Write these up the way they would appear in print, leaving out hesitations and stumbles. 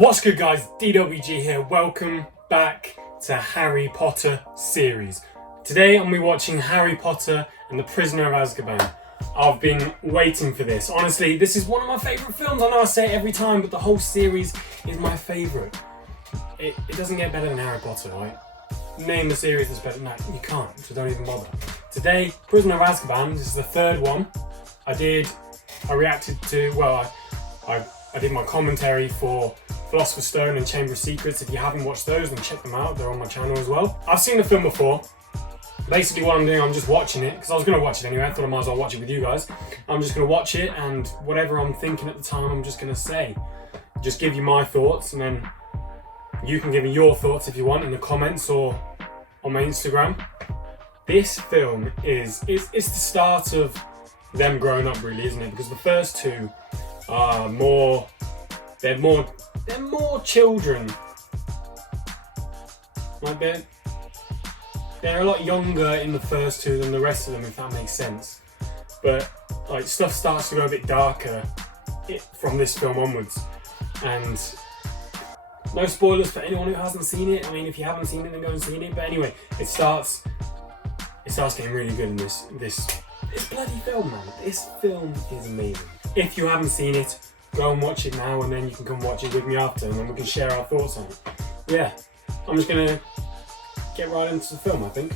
What's good guys, DWG here, welcome back to Harry Potter series. Today I'm going to be watching Harry Potter and the Prisoner of Azkaban. I've been waiting for this. Honestly, this is one of my favourite films. I know I say it every time, but the whole series is my favourite. It doesn't get better than Harry Potter, right? Name the series that's better. No, you can't, so don't even bother. Today, Prisoner of Azkaban, this is the third one. I reacted to, well, I did my commentary for Philosopher's Stone and Chamber of Secrets. If you haven't watched those, then check them out. They're on my channel as well. I've seen the film before. Basically what I'm doing, I'm just watching it, because I was going to watch it anyway. I thought I might as well watch it with you guys. I'm just going to watch it, and whatever I'm thinking at the time, I'm just going to say. Just give you my thoughts, and then you can give me your thoughts if you want in the comments or on my Instagram. This film it's the start of them growing up, really, isn't it? Because the first two are they're more children. Like they're a lot younger in the first two than the rest of them, if that makes sense. But like stuff starts to go a bit darker from this film onwards. And no spoilers for anyone who hasn't seen it. I mean, if you haven't seen it, then go and see it. But anyway, it starts getting really good in this bloody film, man. This film is amazing. If you haven't seen it, go and watch it now, and then you can come watch it with me after, and then we can share our thoughts on it. Yeah, I'm just gonna get right into the film, I think.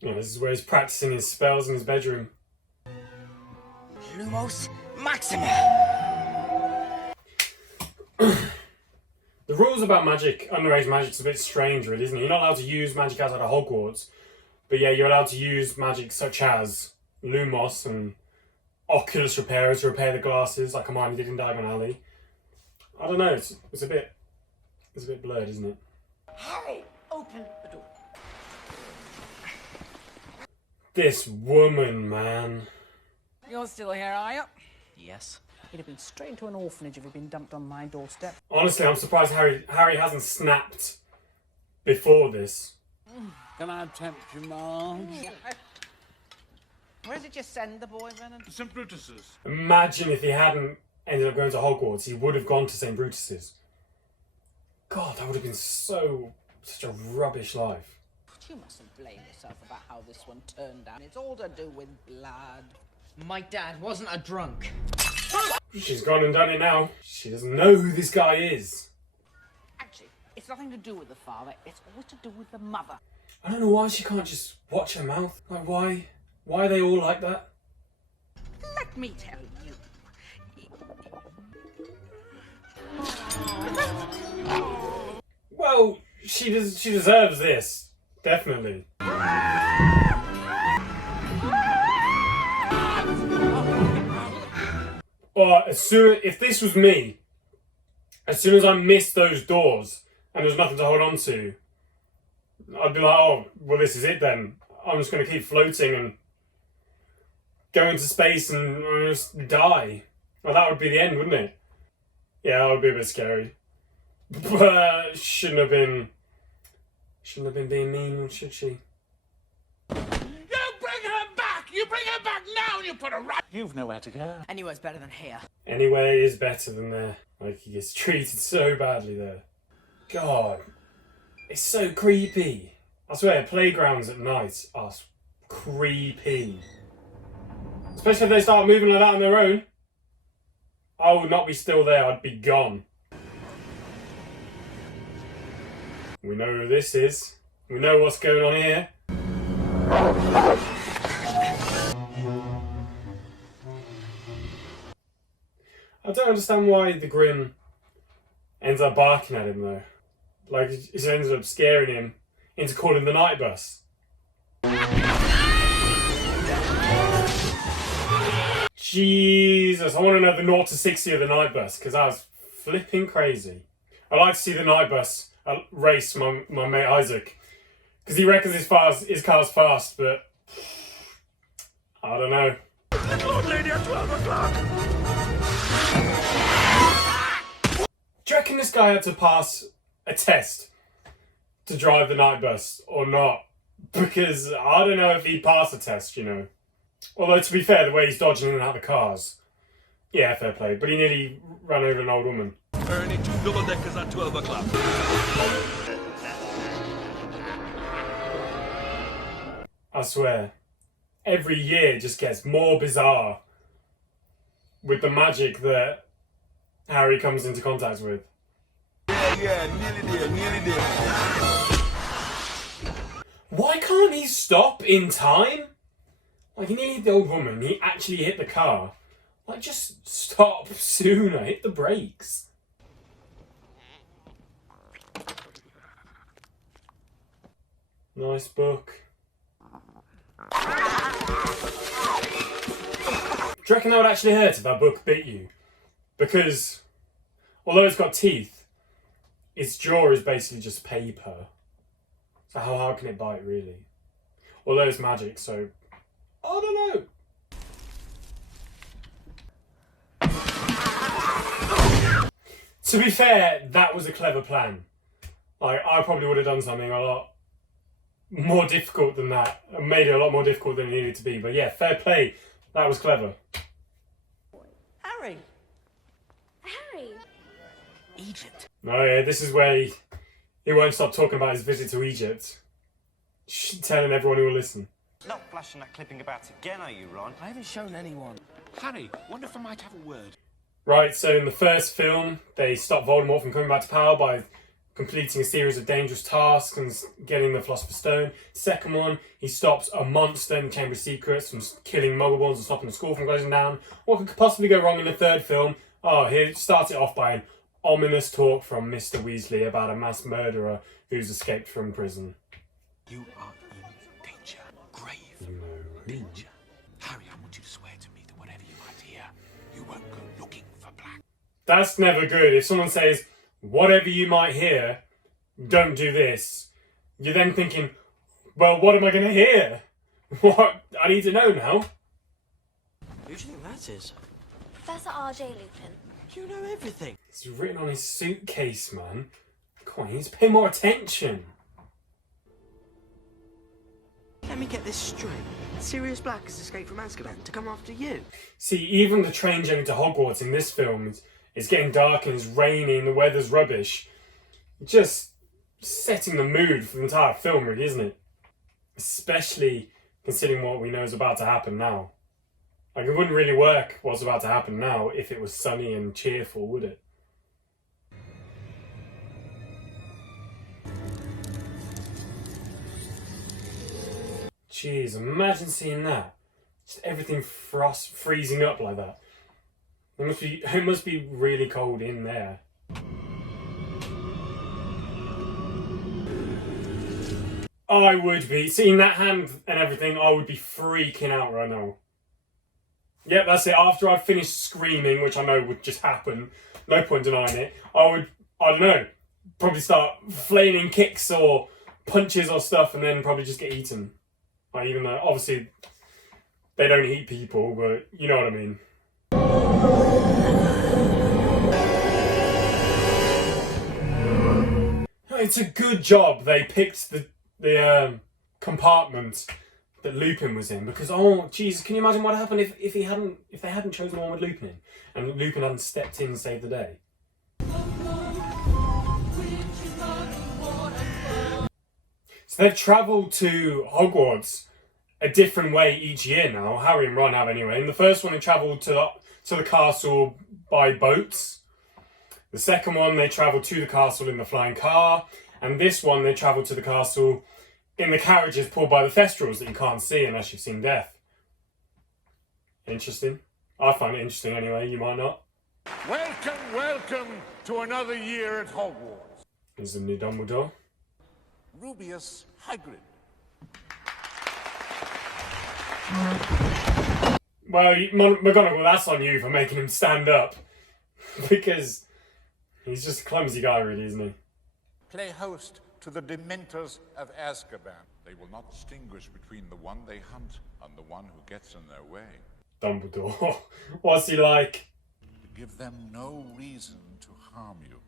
Yeah, this is where he's practicing his spells in his bedroom. Lumos Maxima! The rules about magic, underage magic, is a bit strange, really, isn't it? You're not allowed to use magic outside of Hogwarts, but yeah, you're allowed to use magic such as Lumos and Oculus Repair to repair the glasses, like Hermione did in Diagon Alley. I don't know, it's a bit blurred, isn't it? Harry, open the door. This woman, man. You're still here, are you? Yes. You'd have been straight to an orphanage if you'd been dumped on my doorstep. Honestly, I'm surprised Harry hasn't snapped before this. Can I tempt you, Marge? Where did you send the boy, Venom? St. Brutus's. Imagine if he hadn't ended up going to Hogwarts, he would have gone to St. Brutus's. God, that would have been such a rubbish life. But you mustn't blame yourself about how this one turned out. It's all to do with blood. My dad wasn't a drunk. She's gone and done it now. She doesn't know who this guy is. Actually, it's nothing to do with the father. It's all to do with the mother. I don't know why she can't just watch her mouth. Like, why are they all like that? Let me tell you. Well, she deserves this. Definitely. Or if this was me, as soon as I missed those doors and there's nothing to hold on to, I'd be like, oh, well, this is it then. I'm just going to keep floating and go into space and just die. Well, that would be the end, wouldn't it? Yeah, that would be a bit scary. But shouldn't have been being mean, should she? You bring her back now and you put her right... You've nowhere to go. Anywhere's better than here. Anywhere is better than there. Like, he gets treated so badly there. God. It's so creepy. I swear, playgrounds at night are creepy. Especially if they start moving like that on their own. I would not be still there, I'd be gone. We know who this is. We know what's going on here. I don't understand why the Grim ends up barking at him though. Like, it ends up scaring him into calling the night bus. Jesus, I want to know the 0 to 60 of the night bus, because that was flipping crazy. I like to see the night bus race my mate Isaac, because he reckons his car's fast, but I don't know. The Lord Lady at 12 o'clock! Do you reckon this guy had to pass a test to drive the night bus or not? Because I don't know if he'd pass the test, you know. Although, to be fair, the way he's dodging in and out of the cars, yeah, fair play. But he nearly ran over an old woman. Only 2 double-deckers at 12 o'clock. I swear, every year just gets more bizarre with the magic that Harry comes into contact with. Yeah, nearly there. Why can't he stop in time? Like, he nearly hit the old woman, he actually hit the car. Like, just stop sooner, hit the brakes. Nice book. Do you reckon that would actually hurt if that book bit you? Because, although it's got teeth, its jaw is basically just paper. So how hard can it bite, really? Although it's magic, so I don't know. To be fair, that was a clever plan. Like, I probably would have done something a lot more difficult than that. And made it a lot more difficult than it needed to be. But yeah, fair play. That was clever. Harry! Harry! Egypt. Oh yeah, this is where he won't stop talking about his visit to Egypt. Telling everyone who will listen. Not flashing that clipping about again, are you, Ron? I haven't shown anyone. Harry, wonder if I might have a word. Right, so in the first film, they stop Voldemort from coming back to power by completing a series of dangerous tasks and getting the Philosopher's Stone. Second one, he stops a monster in the Chamber of Secrets from killing Muggleborns and stopping the school from closing down. What could possibly go wrong in the third film? Oh, he starts it off by an ominous talk from Mr. Weasley about a mass murderer who's escaped from prison. You are in danger. Grave danger. Harry, I want you to swear to me that whatever you might hear, you won't go looking for black. That's never good. If someone says, whatever you might hear, don't do this, you're then thinking, well, what am I going to hear? What? I need to know now. Who do you think that is? Professor R.J. Lupin. You know everything. It's written on his suitcase, man. Come on, he needs to pay more attention. Let me get this straight. Sirius Black has escaped from Azkaban to come after you. See, even the train journey to Hogwarts in this film is getting dark and it's raining and the weather's rubbish. Just setting the mood for the entire film, really, isn't it? Especially considering what we know is about to happen now. Like, it wouldn't really work what's about to happen now if it was sunny and cheerful, would it? Jeez, imagine seeing that. Just everything freezing up like that. It must be really cold in there. I would be. Seeing that hand and everything, I would be freaking out right now. Yep, that's it. After I'd finished screaming, which I know would just happen, no point denying it, I don't know, probably start flailing kicks or punches or stuff and then probably just get eaten. Like, even though, obviously, they don't eat people, but you know what I mean. It's a good job they picked the compartment that Lupin was in, because oh Jesus, can you imagine what happened if they hadn't chosen the one with Lupin in and Lupin hadn't stepped in and saved the day? So they've travelled to Hogwarts a different way each year now. Harry and Ron have anyway. In the first one, they travelled to the castle by boats. The second one, they travelled to the castle in the flying car. And this one, they travelled to the castle in the carriages pulled by the Thestrals that you can't see unless you've seen Death. Interesting. I find it interesting anyway, you might not. Welcome, welcome to another year at Hogwarts. Here's the new Dumbledore. Rubius Hagrid. Well, McGonagall, that's on you for making him stand up. Because he's just a clumsy guy, really, isn't he? Play host to the Dementors of Azkaban. They will not distinguish between the one they hunt and the one who gets in their way. Dumbledore. What's he like? Give them no reason to harm you.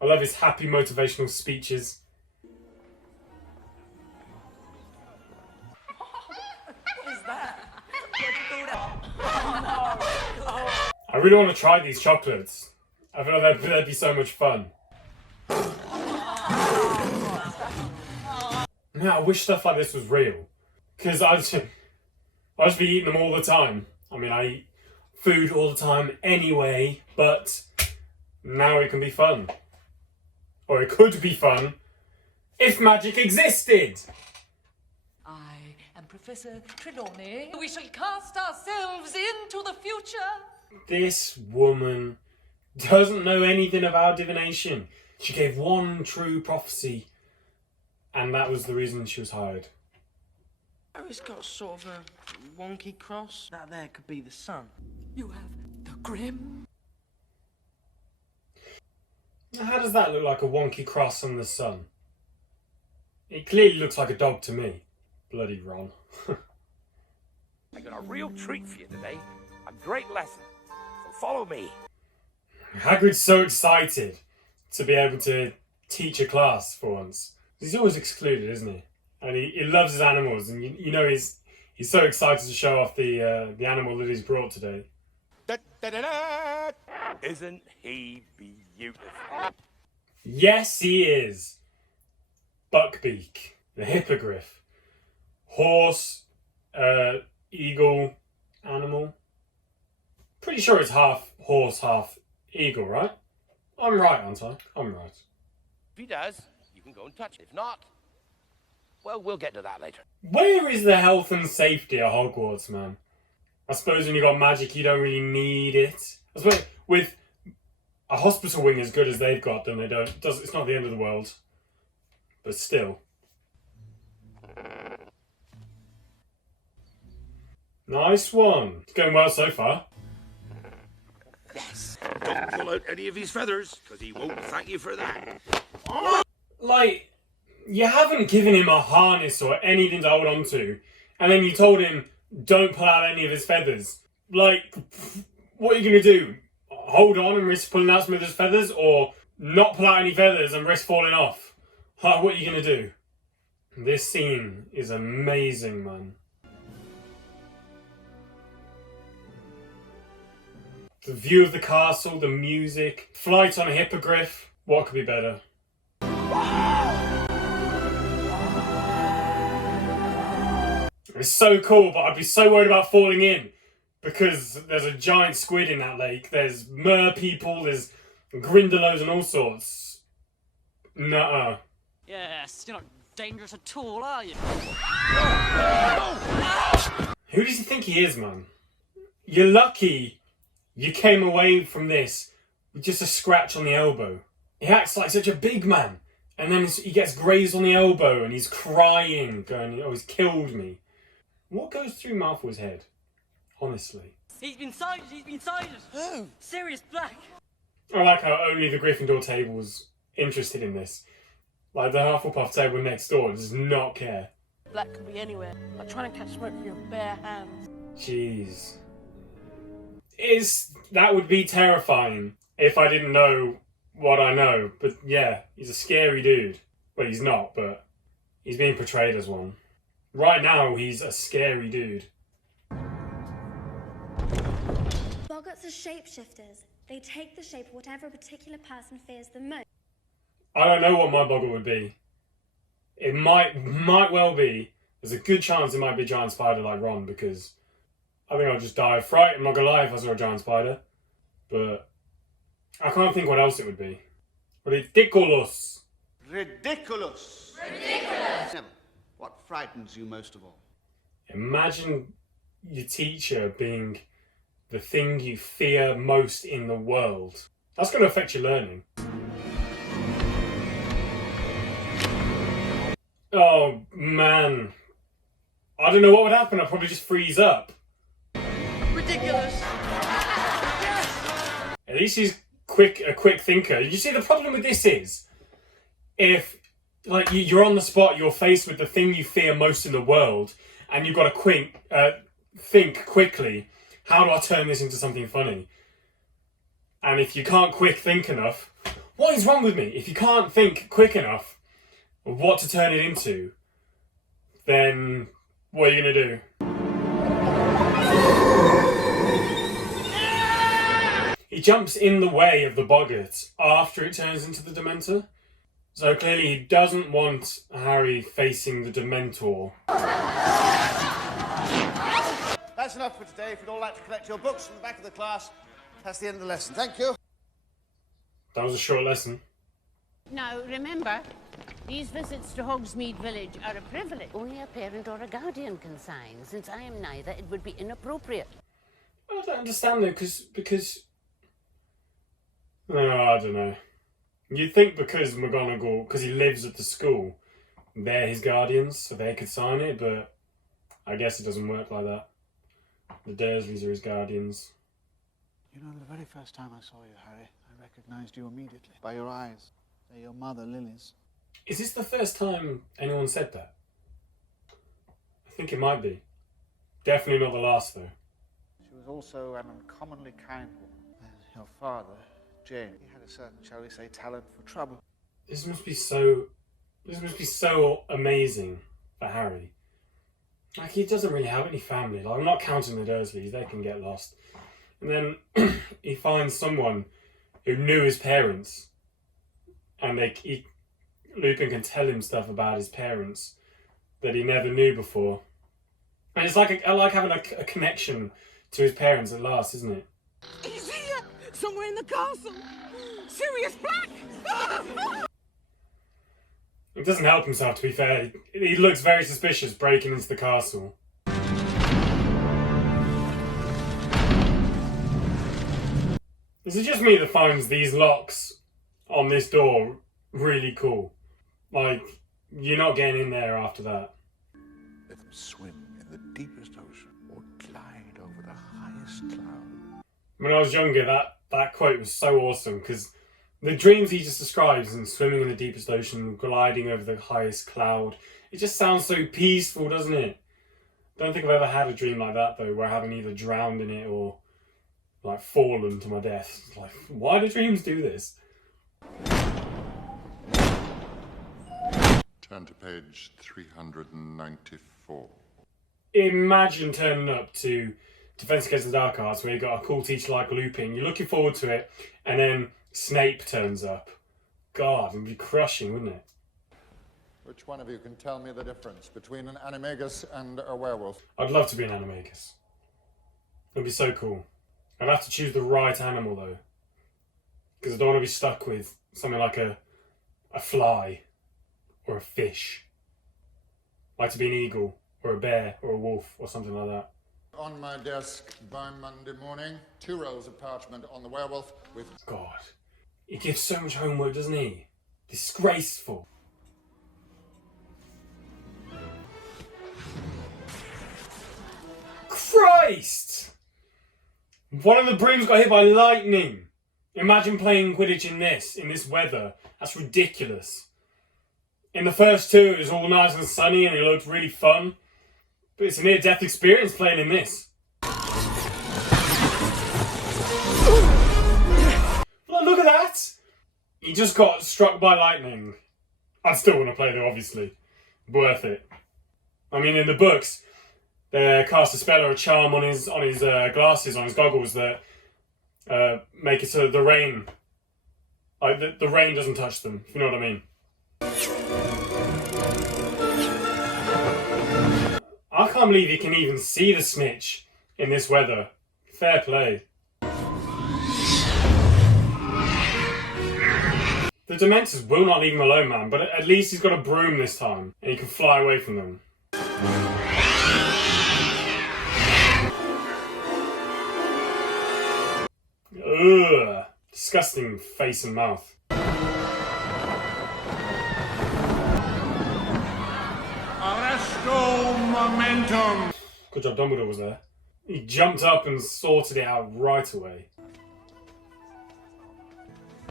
I love his happy motivational speeches. What is that? I really want to try these chocolates. I feel like that'd be so much fun. Man, I wish stuff like this was real. Because I'd just be eating them all the time. I mean, I eat food all the time anyway, but now it can be fun. Or it could be fun if magic existed. I am Professor Trelawney. We shall cast ourselves into the future. This woman doesn't know anything about divination. She gave one true prophecy, and that was the reason she was hired. Harry's got sort of a wonky cross. That there could be the sun. You have the grim. How does that look like a wonky cross on the sun? It clearly looks like a dog to me. Bloody Ron. I got a real treat for you today. A great lesson. So follow me. Hagrid's so excited to be able to teach a class for once. He's always excluded, isn't he? And he loves his animals, and you know he's so excited to show off the animal that he's brought today. Da-da-da-da. Isn't he beautiful? Yes, he is. Buckbeak, the hippogriff, horse, eagle, animal. Pretty sure it's half horse, half eagle, right? I'm right, aren't I? I'm right. If he does, you can go and touch it. If not, well, we'll get to that later. Where is the health and safety at Hogwarts, man? I suppose when you got magic, you don't really need it. I suppose with a hospital wing as good as they've got, then it's not the end of the world. But still. Nice one. It's going well so far. Yes. Don't pull out any of his feathers, because he won't thank you for that. Like, you haven't given him a harness or anything to hold on to, and then you told him, don't pull out any of his feathers. Like, what are you going to do? Hold on and risk pulling out some of his feathers, or not pull out any feathers and risk falling off? What are you going to do? This scene is amazing, man. The view of the castle, the music, flight on a hippogriff. What could be better? It's so cool, but I'd be so worried about falling in because there's a giant squid in that lake. There's mer people, there's grindelows and all sorts. Nuh-uh. Yes, you're not dangerous at all, are you? Who does he think he is, man? You're lucky you came away from this with just a scratch on the elbow. He acts like such a big man, and then he gets grazed on the elbow and he's crying, going, oh, he's killed me. What goes through Malfoy's head? Honestly. He's been sighted, Who? Sirius Black. I like how only the Gryffindor table was interested in this. Like, the Hufflepuff table next door does not care. Black could be anywhere, like trying to catch smoke with your bare hands. Jeez. That would be terrifying if I didn't know what I know. But yeah, he's a scary dude. Well, he's not, but he's being portrayed as one. Right now, he's a scary dude. Boggarts are shapeshifters. They take the shape of whatever a particular person fears the most. I don't know what my boggart would be. It might well be. There's a good chance it might be a giant spider like Ron, because I think I'll just die of fright. I'm not gonna lie if I saw a giant spider. But I can't think what else it would be. Ridiculous. Ridiculous. Ridiculous. Never. What frightens you most of all? Imagine your teacher being the thing you fear most in the world. That's going to affect your learning. Oh, man. I don't know what would happen. I'd probably just freeze up. Ridiculous. At least he's a quick thinker. You see, the problem with this is, if like you're on the spot, you're faced with the thing you fear most in the world, and you've got to think quickly, how do I turn this into something funny? And if you can't quick think enough, what is wrong with me? If you can't think quick enough of what to turn it into, then what are you going to do? jumps in the way of the boggart after it turns into the Dementor. So clearly he doesn't want Harry facing the Dementor. That's enough for today. If you'd all like to collect your books from the back of the class, that's the end of the lesson. Thank you. That was a short lesson. Now, remember, these visits to Hogsmeade Village are a privilege. Only a parent or a guardian can sign. Since I am neither, it would be inappropriate. I don't understand though, because... No, I don't know. You'd think because McGonagall, because he lives at the school, they're his guardians, so they could sign it, but I guess it doesn't work like that. The Dursleys are his guardians. You know, the very first time I saw you, Harry, I recognised you immediately. By your eyes. They're your mother, Lily's. Is this the first time anyone said that? I think it might be. Definitely not the last, though. She was also an uncommonly kind woman. And your father, James, he had a certain, shall we say, talent for trouble. This must be so amazing for Harry. Like, he doesn't really have any family. Like, I'm not counting the Dursleys, they can get lost. And then he finds someone who knew his parents, and Lupin can tell him stuff about his parents that he never knew before. And it's like I like having a connection to his parents at last, isn't it? He's here! Somewhere in the castle! Sirius Black! He doesn't help himself, to be fair. He looks very suspicious breaking into the castle. Is it just me that finds these locks on this door really cool? Like, you're not getting in there after that. Let them swim in the deepest ocean or glide over the highest cloud. When I was younger, that quote was so awesome, because the dreams he just describes, and swimming in the deepest ocean, gliding over the highest cloud, it just sounds so peaceful, doesn't it? I don't think I've ever had a dream like that, though, where I haven't either drowned in it or, like, fallen to my death. It's like, why do dreams do this? Turn to page 394. Imagine turning up to Defense Against the Dark Arts, where you got a cool teacher like Lupin, you're looking forward to it, and then Snape turns up. God, it'd be crushing, wouldn't it? Which one of you can tell me the difference between an animagus and a werewolf? I'd love to be an animagus. It'd be so cool. I'd have to choose the right animal, though. Because I don't want to be stuck with something like a fly or a fish. I'd like to be an eagle or a bear or a wolf or something like that. On my desk by Monday morning, 2 rolls of parchment on the werewolf with... God, he gives so much homework, doesn't he? Disgraceful. Christ! One of the brooms got hit by lightning. Imagine playing Quidditch in this weather. That's ridiculous. In the first 2, it was all nice and sunny and it looked really fun. But it's a near-death experience playing in this. Look at that! He just got struck by lightning. I'd still want to play though, obviously. Worth it. I mean, in the books, they cast a spell or a charm on his glasses, on his goggles, that make it so the rain, like the rain doesn't touch them, if you know what I mean. I can't believe you can even see the snitch in this weather. Fair play. The Dementors will not leave him alone, man, but at least he's got a broom this time, and he can fly away from them. Ugh. Disgusting face and mouth. Arresto momentum! Good job Dumbledore was there. He jumped up and sorted it out right away.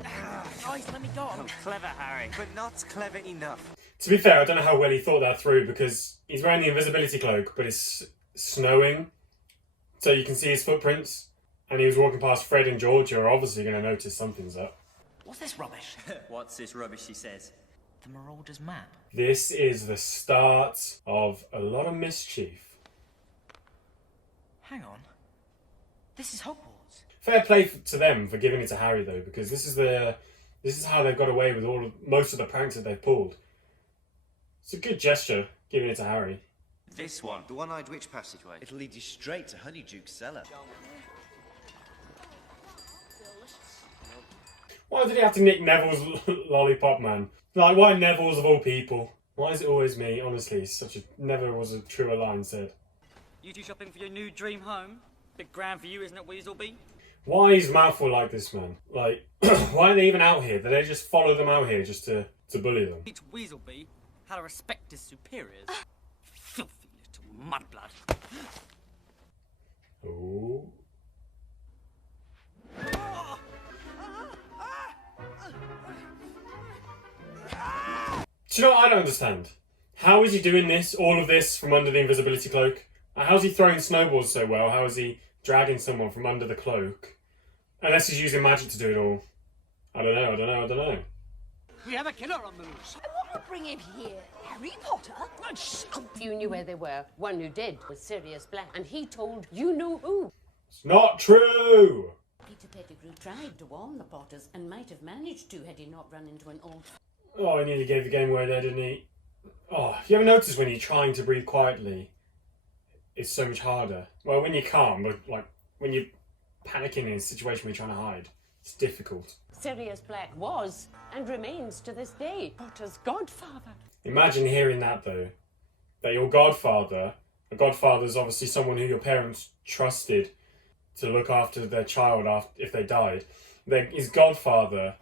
Guys, let me go. Clever, Harry, but not clever enough. To be fair, I don't know how well he thought that through, because he's wearing the invisibility cloak, but it's snowing, so you can see his footprints, and he was walking past Fred and George, who are obviously going to notice something's up. What's this rubbish? What's this rubbish, he says? The Marauder's map. This is the start of a lot of mischief. Hang on. This is Hogwarts. Fair play to them for giving it to Harry though, because this is how they've got away with most of the pranks that they've pulled. It's a good gesture, giving it to Harry. This one, the one-eyed witch passageway. It'll lead you straight to Honeyduke's cellar. Why did he have to nick Neville's lollipop, man? Like, why Neville's of all people? Why is it always me? Honestly, never was a truer line said. You two shopping for your new dream home? Big grand for you, isn't it, Weaselby? Why is Malfoy like this, man? Like, why are they even out here? Did they just follow them out here just to bully them? Teach Weaselby how to respect his superiors. Filthy little mudblood. Oh. Do you know what I don't understand? How is he doing this, all of this, from under the invisibility cloak? How's he throwing snowballs so well? How is he dragging someone from under the cloak? Unless he's using magic to do it all. I don't know. We have a killer on the loose. And what would bring him here? Harry Potter? You knew where they were. One who did was Sirius Black, and he told you know who. It's not true! Peter Pettigrew tried to warn the Potters, and might have managed to had he not run into an old... Oh, he nearly gave the game away there, didn't he? Oh, you ever notice when you're trying to breathe quietly, it's so much harder? Well, when you're calm, but like when you're panicking in a situation where you're trying to hide, it's difficult. Sirius Black was, and remains to this day, Potter's godfather. Imagine hearing that, though. That your godfather, a godfather's obviously someone who your parents trusted to look after their child if they died. His godfather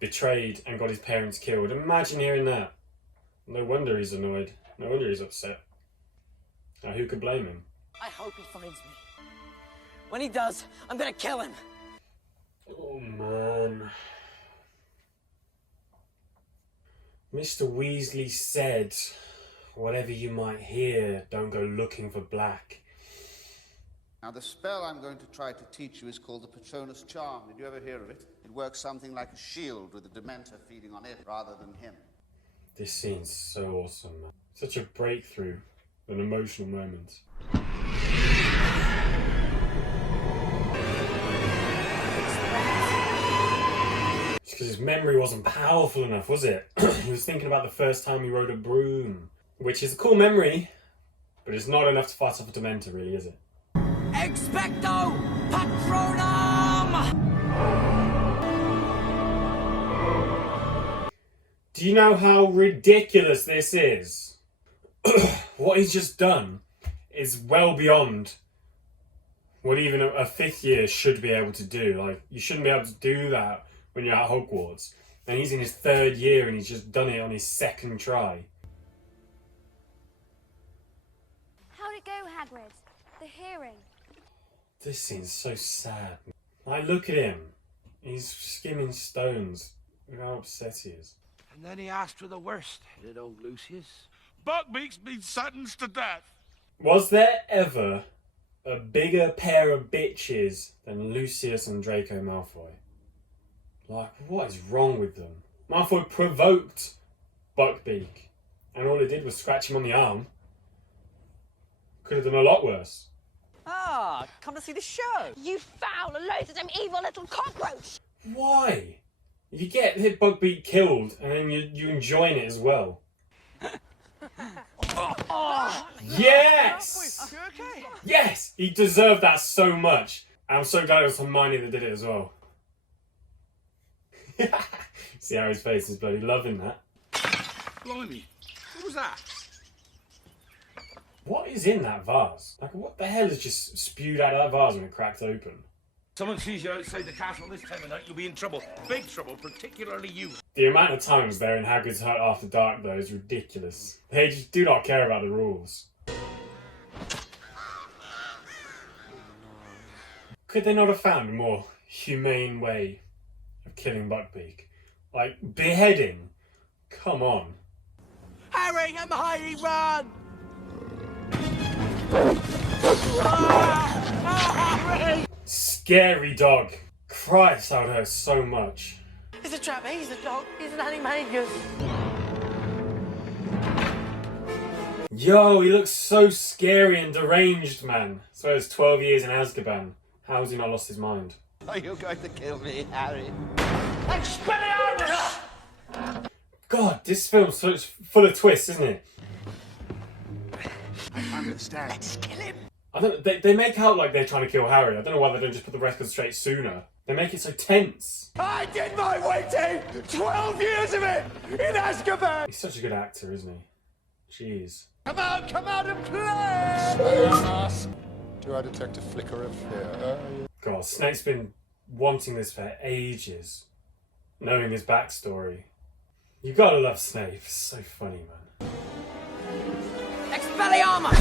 betrayed and got his parents killed. Imagine hearing that. No wonder he's annoyed. No wonder he's upset. Now, who could blame him? I hope he finds me. When he does, I'm gonna kill him. Oh, man. Mr. Weasley said, whatever you might hear, don't go looking for Black. Now, the spell I'm going to try to teach you is called the Patronus charm. Did you ever hear of it? It works something like a shield with a Dementor feeding on it rather than him. This scene's so awesome, man. Such a breakthrough, an emotional moment. It's because his memory wasn't powerful enough, was it? He was thinking about the first time he rode a broom, which is a cool memory, but it's not enough to fight off a Dementor, really, is it? Expecto Patronum! Do you know how ridiculous this is? What he's just done is well beyond what even a fifth year should be able to do. Like, you shouldn't be able to do that when you're at Hogwarts. And he's in his third year and he's just done it on his second try. How'd it go, Hagrid? The hearing? This scene's so sad. Like, look at him. He's skimming stones. Look how upset he is. And then he asked for the worst, did old Lucius. Buckbeak's been sentenced to death. Was there ever a bigger pair of bitches than Lucius and Draco Malfoy? Like, what is wrong with them? Malfoy provoked Buckbeak, and all it did was scratch him on the arm. Could have done a lot worse. Ah, come to see the show. You foul, loathsome, evil little cockroach! Why? You get hit Buckbeak killed, and then you enjoying it as well. Yes! Okay. Yes! He deserved that so much. And I'm so glad it was Hermione that did it as well. See how his face is bloody loving that. Blimey, what was that? What is in that vase? Like, what the hell is just spewed out of that vase when it cracked open? Someone sees you outside the castle this time of night, you'll be in trouble. Big trouble, particularly you. The amount of times they're in Hagrid's hut after dark, though, is ridiculous. They just do not care about the rules. Could they not have found a more humane way of killing Buckbeak? Like, beheading? Come on. Harry and Hermione, run! Harry! Scary dog. Christ, that would hurt so much. He's a trap, he's a dog, he's an animagus. Yo, he looks so scary and deranged, man. So it's 12 years in Azkaban. How has he not lost his mind? Are you going to kill me, Harry? Expelliarmus! God, this film's full of twists, isn't it? I understand. Let's kill him. I don't. They make out like they're trying to kill Harry. I don't know why they don't just put the record straight sooner. They make it so tense. I did my waiting! 12 years of it! In Azkaban! He's such a good actor, isn't he? Jeez. Come out and play! Do I detect a flicker of fear? God, Snape's been wanting this for ages. Knowing his backstory. You gotta love Snape. It's so funny, man. Expelliarmus!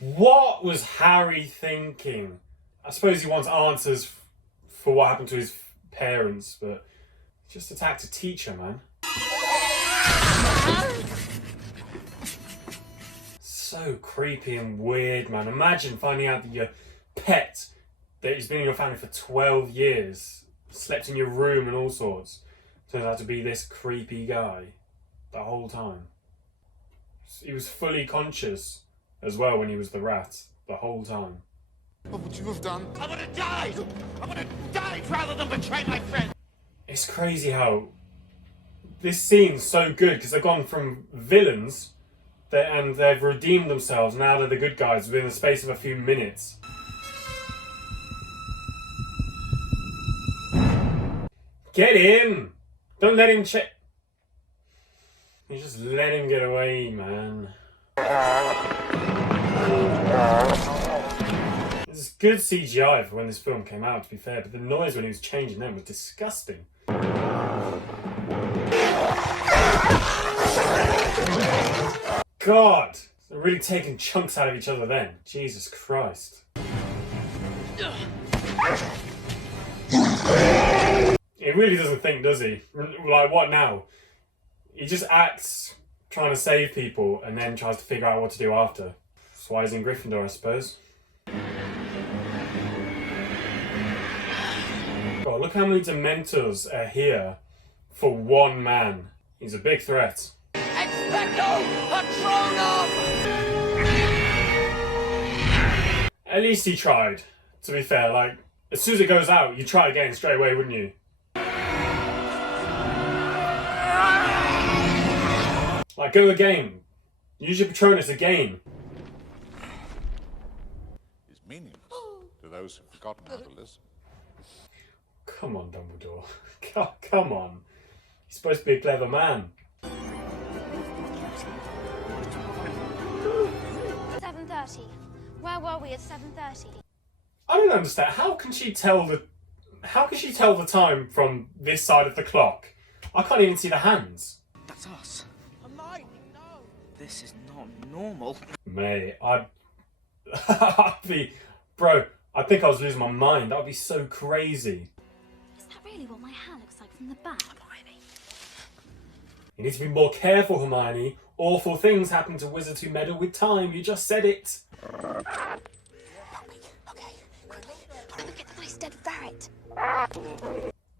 What was Harry thinking? I suppose he wants answers for what happened to his parents, but he just attacked a teacher, man. So creepy and weird, man. Imagine finding out that your pet, that has been in your family for 12 years, slept in your room and all sorts, turns out to be this creepy guy the whole time. He was fully conscious as well when he was the rat the whole time. What would you have done? I would have died! I would have died rather than betray my friend! It's crazy how this scene's so good because they've gone from villains and they've redeemed themselves. Now they're the good guys within the space of a few minutes. Get him! Don't let him check. You just let him get away, man. It's good CGI for when this film came out, to be fair, but the noise when he was changing them was disgusting. God! They're really taking chunks out of each other then. Jesus Christ. He really doesn't think, does he? Like, what now? He just acts trying to save people and then tries to figure out what to do after. That's why he's in Gryffindor, I suppose. God, look how many Dementors are here for one man. He's a big threat. Expecto Patronum! At least he tried, to be fair. Like, as soon as it goes out, you try again straight away, wouldn't you? Like, go again. Use your Patronus again. Is meaningless to those who've forgotten how to listen. Come on, Dumbledore. Come on. He's supposed to be a clever man. 7:30. Where were we at 7:30? I don't understand. How can she tell the time from this side of the clock? I can't even see the hands. That's us. This is not normal. Mate, I'd be... Bro, I think I was losing my mind. That would be so crazy. Is that really what my hair looks like from the back? You need to be more careful, Hermione. Awful things happen to wizards who meddle with time. You just said it. Okay, quickly. Hurry, get the nice dead ferret.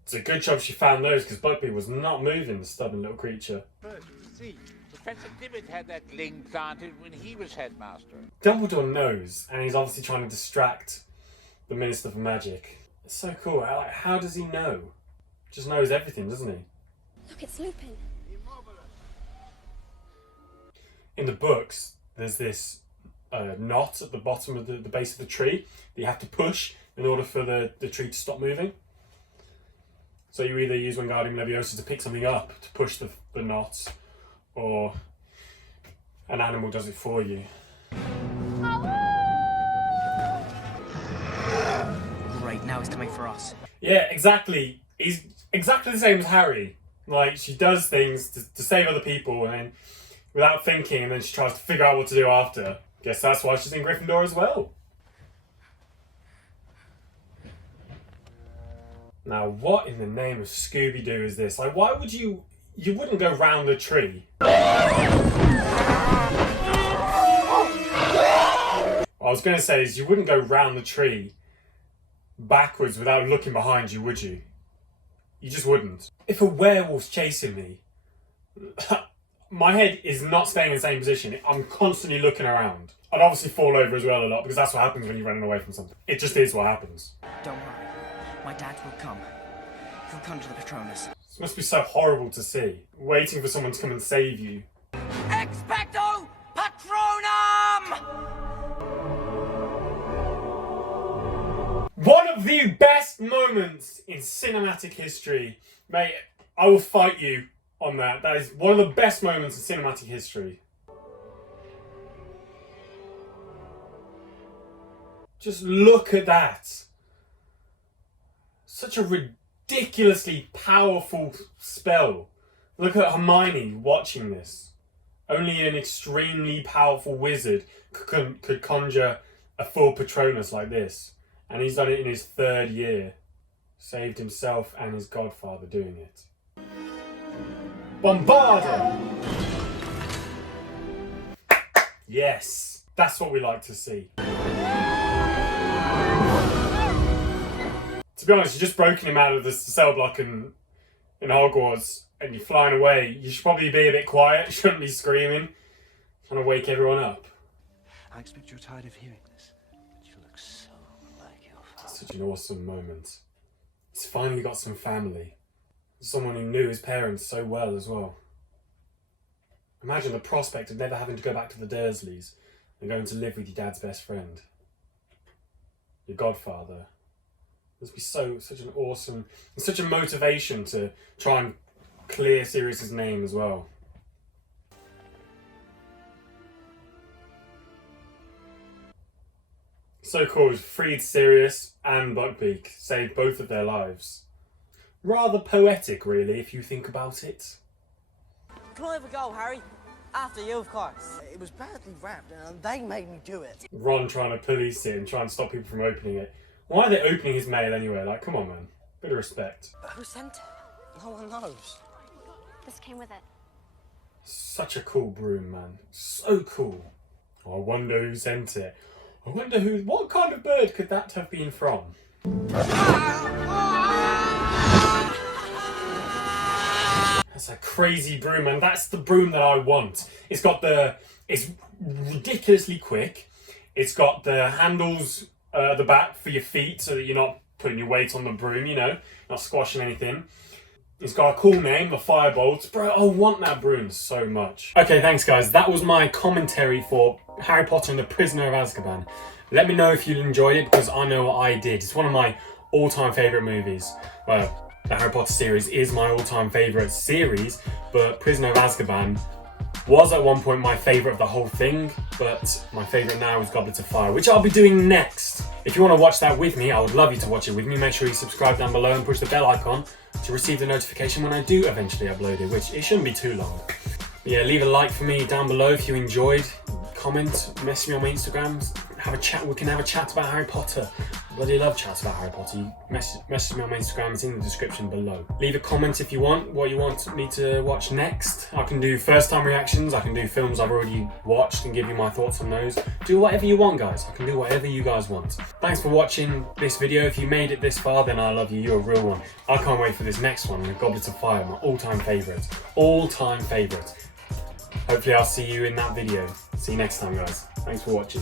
It's a good job she found those, because Buckbeak was not moving, the stubborn little creature. See, Professor Dibbit had that thing planted when he was headmaster. Dumbledore knows, and he's obviously trying to distract the Minister for Magic. It's so cool. Like, how does he know? Just knows everything, doesn't he? Look, it's Lupin. In the books, there's this knot at the bottom of the base of the tree that you have to push in order for the tree to stop moving. So you either use Wingardium Leviosa to pick something up to push the knot, or an animal does it for you. Great, now he's coming for us. Yeah, exactly. He's exactly the same as Harry. Like, she does things to save other people, and then without thinking, and then she tries to figure out what to do after. Guess that's why she's in Gryffindor as well. Now, what in the name of Scooby-Doo is this? Like, why would you wouldn't go round the tree. What I was going to say is you wouldn't go round the tree backwards without looking behind you, would you? You just wouldn't. If a werewolf's chasing me, my head is not staying in the same position. I'm constantly looking around. I'd obviously fall over as well a lot, because that's what happens when you're running away from something. It just is what happens. Don't worry. My dad will come. He'll come to the Patronus. This must be so horrible to see. Waiting for someone to come and save you. Expecto Patronum! One of the best moments in cinematic history. Mate, I will fight you on that. That is one of the best moments in cinematic history. Just look at that. Such a ridiculously powerful spell. Look at Hermione watching this. Only an extremely powerful wizard could conjure a full Patronus like this. And he's done it in his 3rd year. Saved himself and his godfather doing it. Bombarda! Yes, that's what we like to see. To be honest, you've just broken him out of the cell block in Hogwarts and you're flying away. You should probably be a bit quiet, shouldn't be screaming. Trying to wake everyone up. I expect you're tired of hearing this, but you look so like your father. Such an awesome moment. He's finally got some family. Someone who knew his parents so well as well. Imagine the prospect of never having to go back to the Dursleys and going to live with your dad's best friend. Your godfather. It must be such an awesome, and such a motivation to try and clear Sirius's name as well. So cool, freed Sirius and Buckbeak, saved both of their lives. Rather poetic, really, if you think about it. Can I have a go, Harry? After you, of course. It was badly wrapped and they made me do it. Ron trying to police it and try and stop people from opening it. Why are they opening his mail anyway? Like, come on, man. Bit of respect. Who sent it? No one knows. This came with it. Such a cool broom, man. So cool. Oh, I wonder who sent it. I wonder what kind of bird could that have been from? That's a crazy broom, man. That's the broom that I want. It's ridiculously quick. It's got the handles at the back for your feet so that you're not putting your weight on the broom, you know, not squashing anything. It's got a cool name, the Firebolt. Bro, I want that broom so much. Okay, thanks guys. That was my commentary for Harry Potter and the Prisoner of Azkaban. Let me know if you enjoyed it, because I know I did. It's one of my all-time favourite movies. Well, the Harry Potter series is my all-time favourite series, but Prisoner of Azkaban was at one point my favourite of the whole thing, but my favourite now is Goblet of Fire, which I'll be doing next. If you want to watch that with me, I would love you to watch it with me. Make sure you subscribe down below and push the bell icon to receive the notification when I do eventually upload it, which it shouldn't be too long. Yeah, leave a like for me down below if you enjoyed. Comment, message me on my Instagram, have a chat. We can have a chat about Harry Potter. I bloody love chats about Harry Potter. You message me on my Instagram, it's in the description below. Leave a comment if you want, what you want me to watch next. I can do first time reactions, I can do films I've already watched and give you my thoughts on those. Do whatever you want, guys. I can do whatever you guys want. Thanks for watching this video. If you made it this far, then I love you. You're a real one. I can't wait for this next one, the Goblet of Fire, my all-time favourite. All-time favourite. Hopefully I'll see you in that video. See you next time, guys. Thanks for watching.